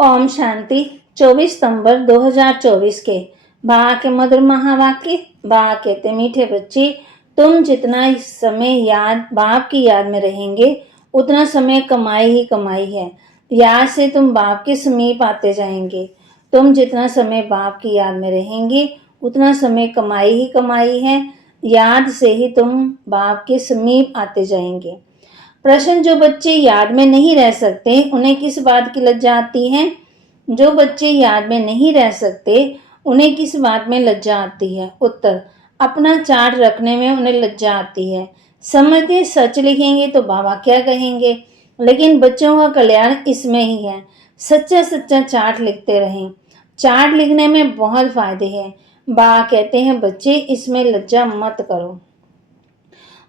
ओम शांति। 24 सितंबर 2024 के बा के मधुर महावाक्य। बा कहते मीठे बच्चे, तुम जितना समय बाप की याद में रहेंगे उतना समय कमाई ही कमाई है। याद से तुम बाप के समीप आते जाएंगे। तुम जितना समय बाप की याद में रहेंगे उतना समय कमाई ही कमाई है। याद से ही तुम बाप के समीप आते जाएंगे। प्रश्न, जो बच्चे याद में नहीं रह सकते उन्हें किस बात की लज्जा आती है? जो बच्चे याद में नहीं रह सकते उन्हें किस बात में लज्जा आती है? उत्तर, अपना चार्ट रखने में उन्हें लज्जा आती है। समझते सच लिखेंगे तो बाबा क्या कहेंगे, लेकिन बच्चों का कल्याण इसमें ही है। सच्चा सच्चा चार्ट लिखते रहें। चार्ट लिखने में बहुत फायदे हैं। बा कहते हैं बच्चे, इसमें लज्जा मत करो।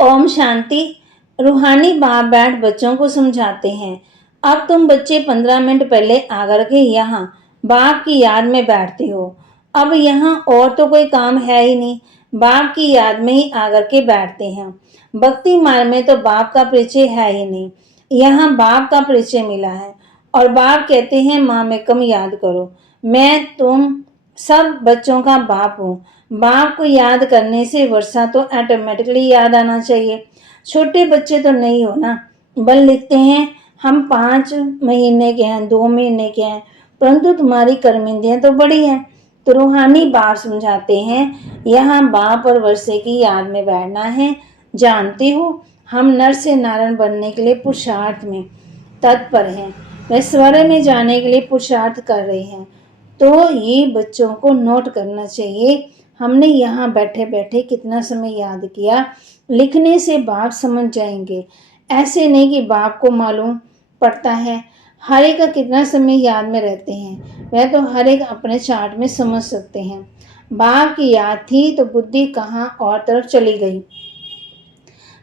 ओम शांति। रूहानी बाप बैठ बच्चों को समझाते हैं। अब तुम बच्चे 15 मिनट पहले आकर के यहाँ बाप की याद में बैठते हो। अब यहाँ और तो कोई काम है ही नहीं, बाप की याद में ही आकर के बैठते हैं। भक्ति मार्ग में तो बाप का परिचय है ही नहीं, यहाँ बाप का परिचय मिला है। और बाप कहते हैं माँ में कम याद करो, मैं तुम सब बच्चों का बाप हूँ। बाप को याद करने से वर्षा तो ऑटोमेटिकली याद आना चाहिए। छोटे बच्चे तो नहीं हो ना, बल लिखते हैं हम 5 महीने के हैं, 2 महीने के हैं, परंतु तुम्हारी कर्मेंद्रियां तो बड़ी हैं। तो रूहानी बाप समझाते हैं, यहाँ बाप और वर्षे की याद में बैठना है। जानते हो, हम नर से नारायण बनने के लिए पुरुषार्थ में तत्पर हैं। वह स्वर्ग में जाने के लिए पुरुषार्थ कर रहे हैं। तो ये बच्चों को नोट करना चाहिए, हमने यहाँ बैठे बैठे कितना समय याद किया। लिखने से बाप समझ जाएंगे। ऐसे नहीं कि बाप को मालूम पड़ता है हर एक का कितना समय याद में रहते हैं, वह तो हर एक अपने चार्ट में समझ सकते हैं। बाप की याद थी तो बुद्धि कहाँ और तरफ चली गई,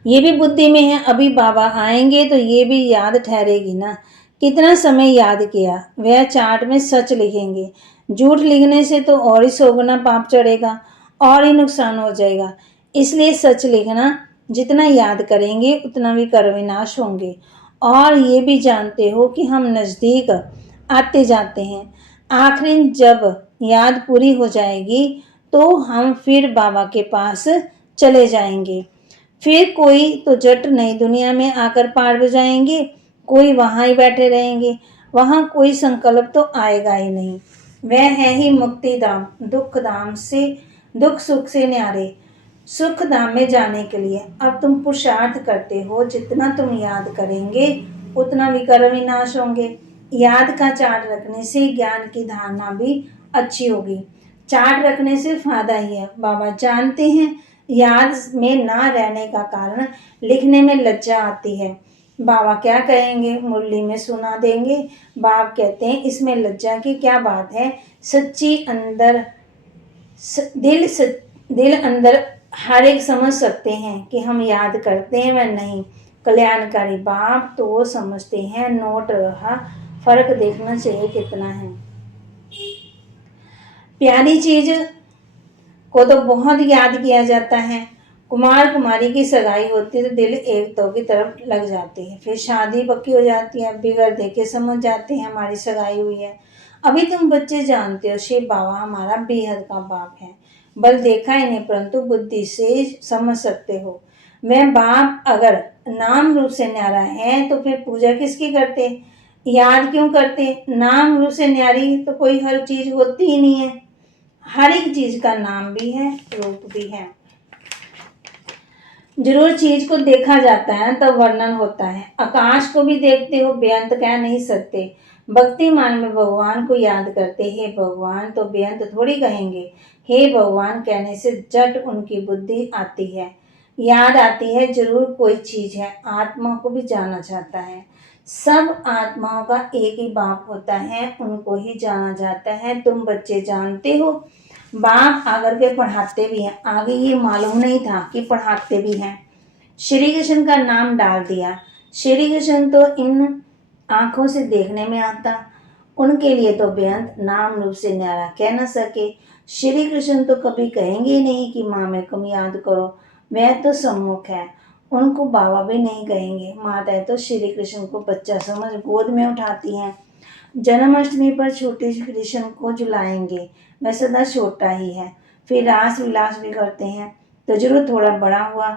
ये भी बुद्धि में है। अभी बाबा आएंगे तो ये भी याद ठहरेगी ना, कितना समय याद किया। वह चार्ट में सच लिखेंगे। झूठ लिखने से तो और ही 100 गुना पाप चढ़ेगा और ही नुकसान हो जाएगा। इसलिए सच लिखना, जितना याद करेंगे उतना भी कर विनाश होंगे। और ये भी जानते हो कि हम नज़दीक आते जाते हैं। आखिर जब याद पूरी हो जाएगी तो हम फिर बाबा के पास चले जाएंगे। फिर कोई तो जट नई दुनिया में आकर पार बजाएंगे, कोई वहाँ ही बैठे रहेंगे। वहाँ कोई संकल्प तो आएगा ही नहीं। वह है ही मुक्ति धाम, दुख धाम से, दुख सुख से न्यारे सुख धाम में जाने के लिए। अब तुम पुरुषार्थ करते हो, जितना तुम याद करेंगे उतना विकर विनाश होंगे। याद का चार्ट रखने से ज्ञान की धारणा भी अच्छी होगी। चार्ट रखने से फायदा ही है। बाबा जानते हैं याद में ना रहने का कारण लिखने में लज्जा आती है। बाबा क्या कहेंगे मुरली में सुना देंगे। बाप कहते हैं इसमें लज्जा की क्या बात है, सच्ची अंदर दिल अंदर हर एक समझ सकते हैं कि हम याद करते हैं वह नहीं। कल्याणकारी बाप तो समझते हैं, नोट रहा, फर्क देखना चाहिए कितना है। प्यारी चीज को तो बहुत याद किया जाता है। कुमार कुमारी की सगाई होती है तो दिल एक तो की तरफ लग जाती है, फिर शादी पक्की हो जाती है, बिगड़ देके समझ जाते हैं हमारी सगाई हुई है। अभी तुम बच्चे जानते हो शिव बाबा हमारा बेहद का बाप है। बल देखा ही नहीं परंतु बुद्धि से समझ सकते हो। वह बाप अगर नाम रूप से न्यारा है तो फिर पूजा किसकी करते, याद क्यों करते? नाम रूप से न्यारी तो कोई हर चीज होती ही नहीं है। हर एक चीज का नाम भी है, रूप भी है। जरूर चीज को देखा जाता है तब वर्णन होता है। आकाश को भी देखते हो, बेअंत कह नहीं सकते। भक्ति मान में भगवान को याद करते, हे भगवान, तो बेअंत थोड़ी कहेंगे। हे भगवान कहने से जट उनकी बुद्धि आती है, याद आती है। जरूर कोई चीज है, आत्मा को भी जाना चाहता है। सब आत्माओं का एक ही बाप होता है, उनको ही जाना जाता है। तुम बच्चे जानते हो बाप आकर के पढ़ाते भी हैं। आगे ये मालूम नहीं था कि पढ़ाते भी हैं। श्री कृष्ण का नाम डाल दिया। श्री कृष्ण तो इन आंखों से देखने में आता, उनके लिए तो बेअंत नाम रूप से न्यारा कह न सके। श्री कृष्ण तो कभी कहेंगे ही नहीं कि माँ में कम याद करो, वह तो सम्मुख है, उनको बाबा भी नहीं कहेंगे। माताएं तो श्री कृष्ण को बच्चा समझ गोद में उठाती हैं। जन्माष्टमी पर छोटे कृष्ण को झुलाएंगे, वह सदा छोटा ही है। फिर रास विलास भी करते हैं, तो जरूर थोड़ा बड़ा हुआ,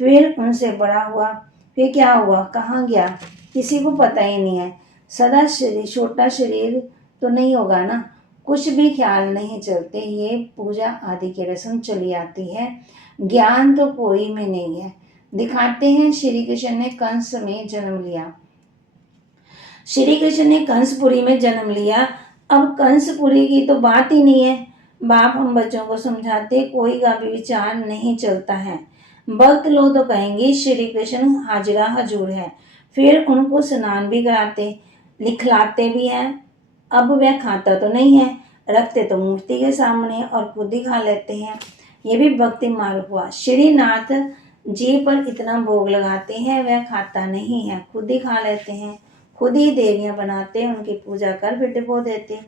फिर उनसे बड़ा हुआ, फिर क्या हुआ, कहाँ गया, किसी को पता ही नहीं है। सदा शरीर, छोटा शरीर तो नहीं होगा ना, कुछ भी ख्याल नहीं चलते। ये पूजा आदि की रस्म चली आती है, ज्ञान तो कोई में नहीं है। दिखाते हैं श्री कृष्ण ने कंस में जन्म लिया। श्री कृष्ण ने कंसपुरी में जन्म लिया। अब कंसपुरी की तो बात ही नहीं है। बाप हम बच्चों को समझाते, कोई का भी विचार नहीं चलता है। भक्त लोग तो कहेंगे श्री कृष्ण हाजिरा हजूर है, फिर उनको स्नान भी कराते, लिखलाते भी हैं। अब वह खाता तो नहीं है, रखते तो मूर्ति के सामने और खुद ही खा लेते हैं। ये भी भक्ति मार्ग हुआ। श्रीनाथ जी पर इतना भोग लगाते हैं, वह खाता नहीं है, खुद ही खा लेते हैं, खुद ही देवियां बनाते, उनकी पूजा कर फिर डुबो देते,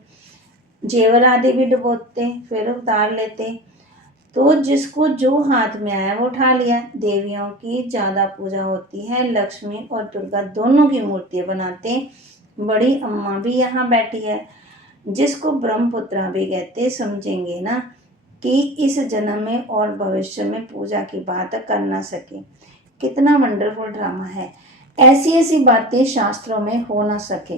जेवर आदि भी डुबोते, फिर उतार लेते। तो जिसको जो हाथ में आया वो उठा लिया। देवियों की ज्यादा पूजा होती है, लक्ष्मी और दुर्गा दोनों की मूर्तियां बनाते। बड़ी अम्मा भी यहाँ बैठी है, जिसको ब्रह्मपुत्रा भी कहते। समझेंगे ना कि इस जन्म में और भविष्य में पूजा की बात कर ना सके। कितना वंडरफुल ड्रामा है। ऐसी ऐसी बातें शास्त्रों में हो ना सके।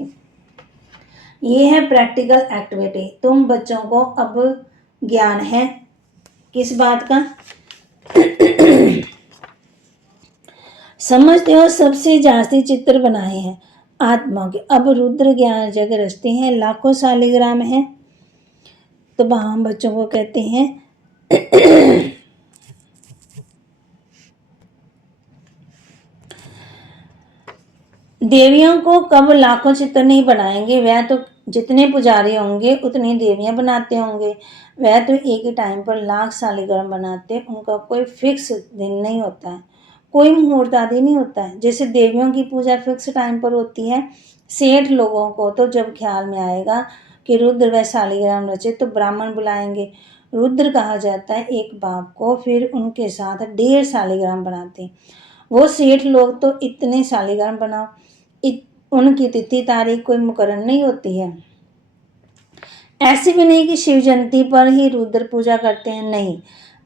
ये है प्रैक्टिकल एक्टिविटी। तुम बच्चों को अब ज्ञान है किस बात का? समझते हो, सबसे जास्ती चित्र बनाए हैं आत्मा के। अब रुद्र ज्ञान जग रचते हैं, लाखों शालिग्राम है। तो हम बच्चों को कहते हैं देवियों को कब लाखों चित्र नहीं बनाएंगे, वह तो जितने पुजारी होंगे उतनी देवियां बनाते होंगे। वह तो एक ही टाइम पर लाख शालिग्राम बनाते, उनका कोई फिक्स दिन नहीं होता है, कोई मुहूर्त आदि नहीं होता है। जैसे देवियों की पूजा फिक्स टाइम पर होती है। सेठ लोगों को तो जब ख्याल में आएगा कि रुद्र व शालिग्राम रचे तो ब्राह्मण बुलाएंगे। रुद्र कहा जाता है एक बाप को, फिर उनके साथ 1.5 शालिग्राम बनाते। वो सेठ लोग तो इतने शालिग्राम बनाओ, उनकी तिथि तारीख कोई मुकर्रर नहीं होती है। ऐसे भी नहीं कि शिव जयंती पर ही रुद्र पूजा करते हैं, नहीं,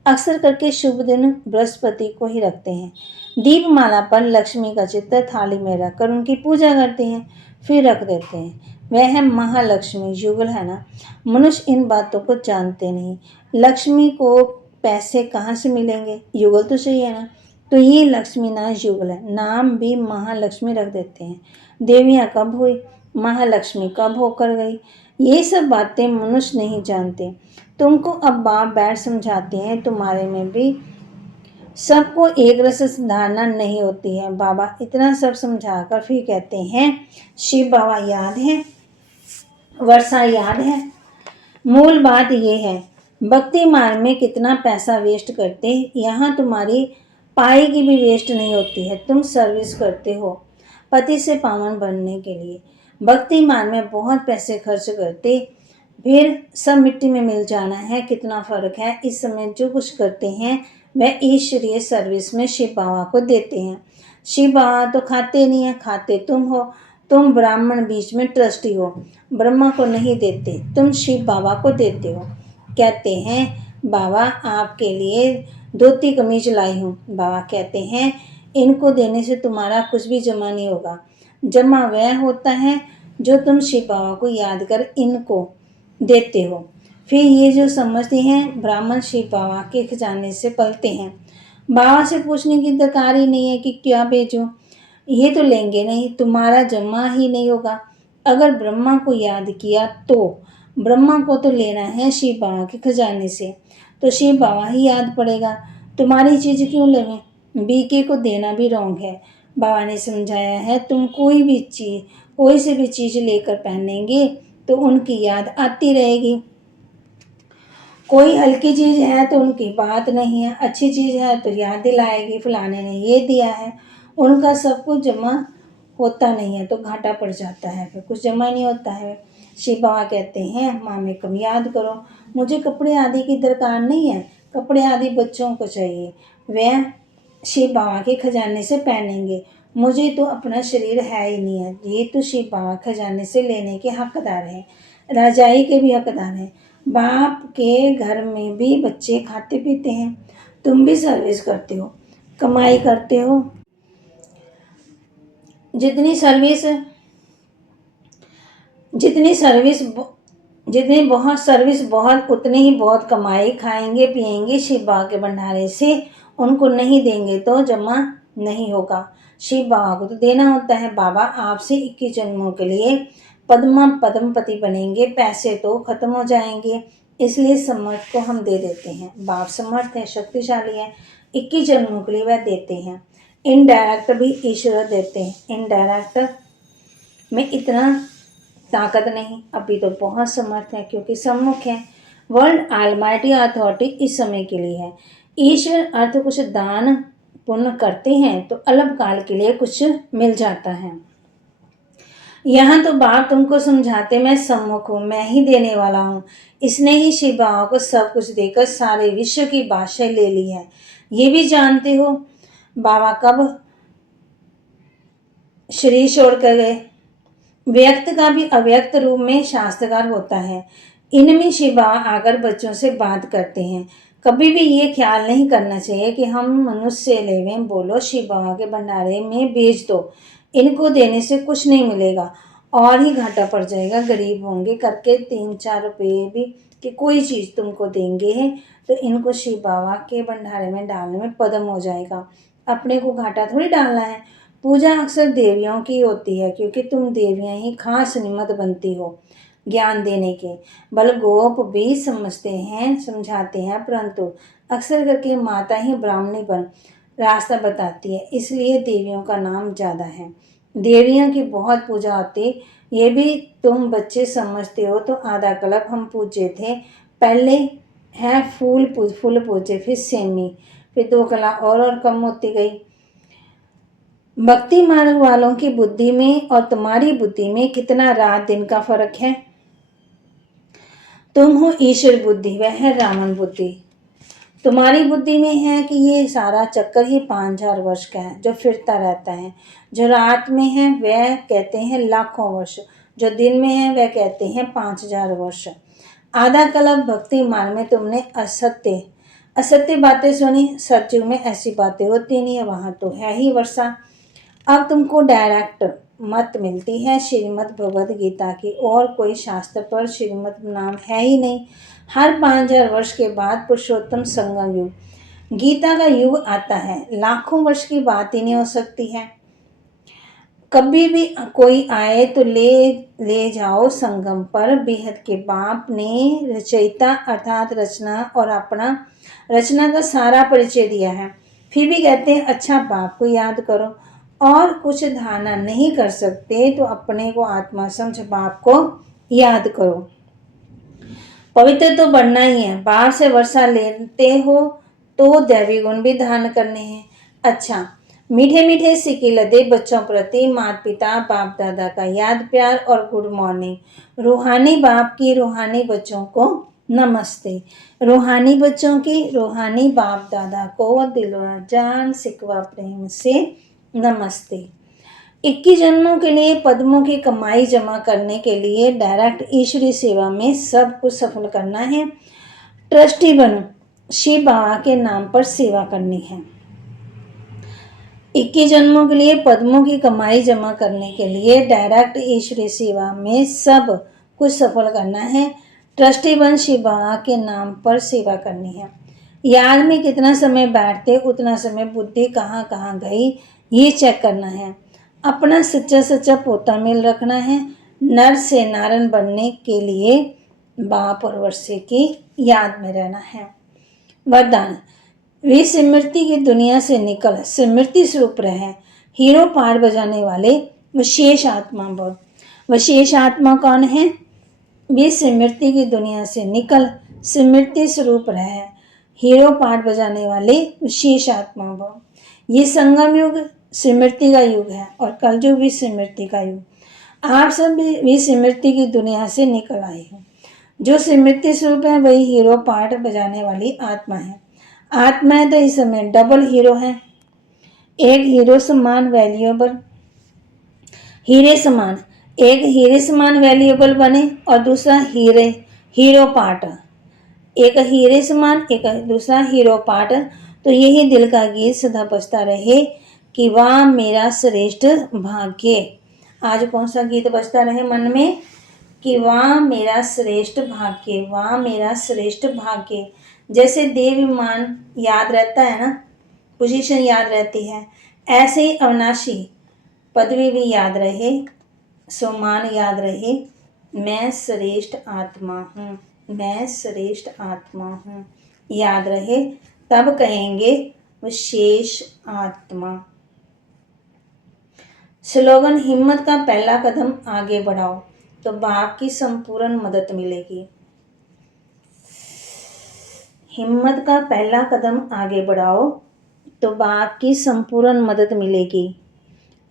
अक्सर करके शुभ दिन बृहस्पति को ही रखते हैं। दीपमाला पर लक्ष्मी का चित्र थाली में रखकर उनकी पूजा करते हैं, फिर रख देते हैं। वह है महालक्ष्मी, युगल है ना। मनुष्य इन बातों को जानते नहीं। लक्ष्मी को पैसे कहाँ से मिलेंगे, युगल तो चाहिए ना। तो ये लक्ष्मी ना युगल है, नाम भी महालक्ष्मी रख देते हैं। देवियाँ कब हुई, महालक्ष्मी कब होकर गई, ये सब बातें मनुष्य नहीं जानते। तुमको अब बाप बैठ समझाते हैं, तुम्हारे में भी सबको एक रस धारणा नहीं होती है। बाबा इतना सब समझाकर फिर कहते हैं, शिव बाबा याद है, वर्षा याद है। मूल बात ये है, भक्ति मार्ग में कितना पैसा वेस्ट करते, यहाँ तुम्हारी पाई की भी वेस्ट नहीं होती है। तुम सर्विस करते हो पति से पावन बनने के लिए, भक्ति मार्ग में बहुत पैसे खर्च करते, फिर सब मिट्टी में मिल जाना है। कितना फर्क है। इस समय जो कुछ करते हैं वह ईश्वरीय सर्विस में शिव बाबा को देते हैं। शिव बाबा तो खाते नहीं है, खाते तुम हो। तुम ब्राह्मण बीच में ट्रस्टी हो, ब्रह्मा को नहीं देते, तुम शिव बाबा को देते हो। कहते हैं बाबा आपके लिए धोती कमीज लाई हूँ। बाबा कहते हैं इनको देने से तुम्हारा कुछ भी जमा नहीं होगा, जमा वह होता है जो तुम शिव बाबा को याद कर इनको देते हो। फिर ये जो समझते हैं ब्राह्मण शिव बाबा के खजाने से पलते हैं। बाबा से पूछने की दरकार ही नहीं है कि क्या भेजूं, ये तो लेंगे नहीं, तुम्हारा जमा ही नहीं होगा। अगर ब्रह्मा को याद किया तो ब्रह्मा को तो लेना है शिव बाबा के खजाने से, तो शिव बाबा ही याद पड़ेगा। तुम्हारी चीज़ क्यों लेवें, बीके को देना भी रॉन्ग है। बाबा ने समझाया है, तुम कोई भी चीज़, कोई से भी चीज़ लेकर पहनेंगे तो उनकी याद आती रहेगी। कोई हल्की चीज़ है तो उनकी बात नहीं है, अच्छी चीज़ है तो याद दिलाएगी फलाने ने ये दिया है। उनका सब कुछ जमा होता नहीं है तो घाटा पड़ जाता है, फिर कुछ जमा नहीं होता है। शिव बाबा कहते हैं माँ में कम याद करो, मुझे कपड़े आदि की दरकार नहीं है, कपड़े आदि बच्चों को चाहिए, वह शिव बाबा के खजाने से पहनेंगे। मुझे तो अपना शरीर है ही नहीं है। ये तो शिव बाबा खजाने से लेने के हकदार हैं, राजाई के भी हकदार हैं। बाप के घर में भी बच्चे खाते पीते हैं, तुम भी सर्विस करते हो, कमाई करते हो। जितनी सर्विस जितनी सर्विस जितनी बहुत सर्विस बहुत, उतनी ही बहुत कमाई खाएंगे पिएंगे शिव बाबा के भंडारे से। उनको नहीं देंगे तो जमा नहीं होगा। शिव बाबा को तो देना होता है। बाबा आपसे 21 जन्मों के लिए पद्मपति बनेंगे, पैसे तो खत्म हो जाएंगे, इसलिए समर्थ को हम दे देते हैं। बाप समर्थ है, शक्तिशाली है, 21 जन्मों के लिए वह देते हैं। इनडायरेक्ट भी ईश्वर देते हैं। इनडायरेक्ट में इतना ताकत नहीं, अभी तो बहुत समर्थ है क्योंकि सम्मुख है। वर्ल्ड ऑलमाइटी अथॉरिटी इस समय के लिए है। ईश्वर अर्थ कुछ दान पुण्य करते हैं तो अल्प काल के लिए कुछ मिल जाता है। यहाँ तो बाप तुमको समझाते मैं सम्मुख हूँ, मैं ही देने वाला हूँ। इसने ही शिव बाबा को सब कुछ देकर सारे विश्व की बादशाही ले ली है। ये भी जानते हो बाबा कब शरीर छोड़ कर गए। व्यक्त का भी अव्यक्त रूप में शास्त्रकार होता है। इनमें शिव बाबा आकर बच्चों से बात करते हैं। कभी भी ये ख्याल नहीं करना चाहिए कि हम मनुष्य से लेवें, बोलो शिव बाबा के भंडारे में बेच दो, इनको देने से कुछ नहीं मिलेगा और ही घाटा पड़ जाएगा। गरीब होंगे करके 3-4 रुपये भी कि कोई चीज़ तुमको देंगे है तो इनको शिव बाबा के भंडारे में डालने में पदम हो जाएगा। अपने को घाटा थोड़ी डालना है। पूजा अक्सर देवियों की होती है क्योंकि तुम देवियां ही खास निमित्त बनती हो ज्ञान देने के। बल गोप भी समझाते हैं, परंतु अक्सर करके माता ही ब्राह्मणी बन रास्ता बताती है, इसलिए देवियों का नाम ज़्यादा है। देवियों की बहुत पूजा होती, ये भी तुम बच्चे समझते हो। तो आधा कल्प हम पूजे थे, पहले है फूल पूजे, फिर सेमी, फिर 2 कला और कम होती गई। भक्ति मार्ग वालों की बुद्धि में और तुम्हारी बुद्धि में कितना रात दिन का फर्क है। तुम हो ईश्वर बुद्धि, वह है रावण बुद्धि। तुम्हारी बुद्धि में है कि ये सारा चक्कर ही 5000 वर्ष का है जो फिरता रहता है। जो रात में है वह कहते हैं लाखों वर्ष, जो दिन में है वह कहते हैं 5000 वर्ष। आधा कल्प भक्ति मार्ग में तुमने असत्य बातें सुनी। सतयुग में ऐसी बातें होती नहीं है, वहाँ तो है ही वर्षा। अब तुमको डायरेक्ट मत मिलती है श्रीमद् भगवद गीता की, और कोई शास्त्र पर श्रीमद् नाम है ही नहीं। हर 5000 वर्ष के बाद पुरुषोत्तम संगम युग, गीता का युग आता है। लाखों वर्ष की बात ही नहीं हो सकती है। कभी भी कोई आए तो ले जाओ संगम पर। बेहद के बाप ने रचयिता अर्थात रचना और अपना रचना का सारा परिचय दिया है, फिर भी कहते हैं अच्छा बाप को याद करो। और कुछ धारणा नहीं कर सकते तो अपने को आत्मा समझ बाप को याद करो। पवित्र तो बनना ही है। बाहर से वर्षा लेते हो तो दैवी गुण भी धारण करने हैं। अच्छा, मीठे मीठे सिक्के लदे बच्चों प्रति माता पिता बाप दादा का याद प्यार और गुड मॉर्निंग। रूहानी बाप की रूहानी बच्चों को नमस्ते। रूहानी बच्चों की रूहानी बाप दादा को दिलवा जान सिकवा प्रेम से नमस्ते। 21 जन्मों के लिए पद्मों की कमाई जमा करने के लिए डायरेक्ट ईश्वरी सेवा में सब कुछ सफल करना है। ट्रस्टी बनो, शिव बाबा के नाम पर सेवा करनी है। 21 जन्मों के लिए पद्मों की कमाई जमा करने के लिए डायरेक्ट ईश्वरी सेवा में सब कुछ सफल करना है। ट्रस्टी बन शिव बाबा के नाम पर सेवा करनी है। याद में कितना समय बैठते उतना समय बुद्धि कहाँ कहाँ गई ये चेक करना है। अपना सच्चा पोता मेल रखना है। नर से नारायण बनने के लिए बाप और वर्षे की याद में रहना है। वरदान, वे स्मृति की दुनिया से निकल स्मृति स्वरूप रहे। हीरो पार बजाने वाले विशेष आत्मा भव। विशेष आत्मा कौन है? वे स्मृति की दुनिया से निकल स्मृति स्वरूप रहे। हीरो पाठ बजाने वाले विशेष आत्मा भव। ये संगम युग स्मृति का युग है और कलयुग भी स्मृति का युग। आप सब भी स्मृति की दुनिया से निकल आए हो। जो स्मृति स्वरूप है वही हीरो पाठ बजाने वाली आत्मा है। आत्मा है तो इस समय डबल हीरो है। एक हीरो समान वैल्यूएबल, हीरे समान, एक हीरे समान वैल्यूएबल बने और दूसरा हीरो पार्ट, एक हीरे समान एक दूसरा हीरो पार्ट। तो यही दिल का गीत सदा बजता रहे कि वाह मेरा श्रेष्ठ भाग्य। आज कौन सा गीत बजता रहे मन में कि वाह मेरा श्रेष्ठ भाग्य, वाह मेरा श्रेष्ठ भाग्य। जैसे देव विमान याद रहता है ना, पोजीशन याद रहती है, ऐसे ही अविनाशी पदवी भी याद रहे, सम्मान याद रहे। मैं श्रेष्ठ आत्मा हूँ, मैं श्रेष्ठ आत्मा हूँ, याद रहे, तब कहेंगे विशेष आत्मा। स्लोगन, हिम्मत का पहला कदम आगे बढ़ाओ तो बाप की संपूर्ण मदद मिलेगी। हिम्मत का पहला कदम आगे बढ़ाओ तो बाप की संपूर्ण मदद मिलेगी।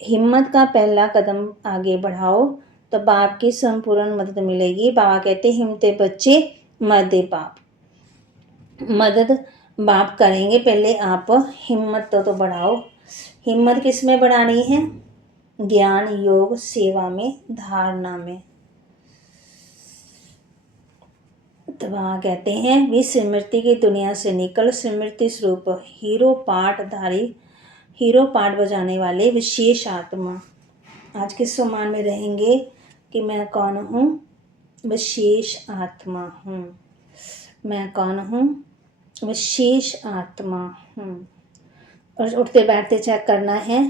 हिम्मत का पहला कदम आगे बढ़ाओ तो बाप की संपूर्ण मदद मिलेगी। बाबा कहते हिम्मते बच्चे मददे बाप, मदद बाप करेंगे, पहले आप हिम्मत तो बढ़ाओ। हिम्मत किस में बढ़ानी है? ज्ञान योग सेवा में, धारणा में। तो वहाँ कहते हैं विस्मृति की दुनिया से निकल स्मृति स्वरूप हीरो पाठधारी, हीरो पाठ बजाने वाले विशेष आत्मा। आज किस सम्मान में रहेंगे कि मैं कौन हूँ? विशेष आत्मा हूँ। मैं कौन हूँ? विशेष आत्मा हूँ। और उठते बैठते चेक करना है,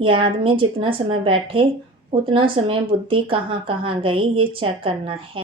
याद में जितना समय बैठे उतना समय बुद्धि कहाँ कहाँ गई, ये चेक करना है।